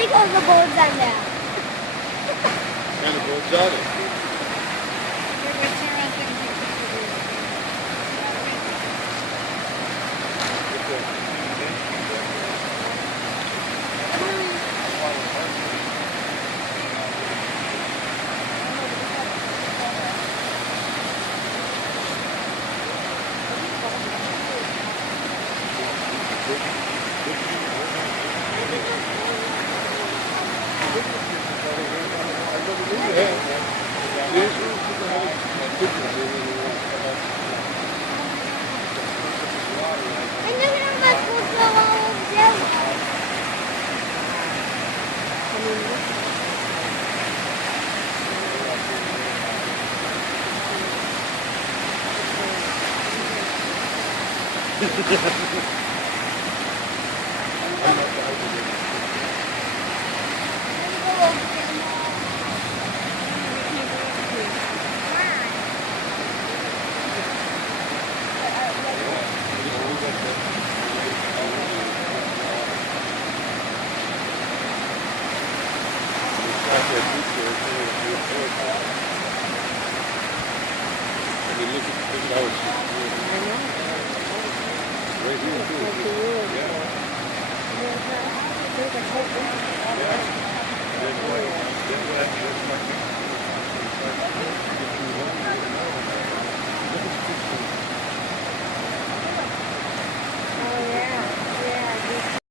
like all the boats on there. What kind of boats are they? I never know my food go all over there.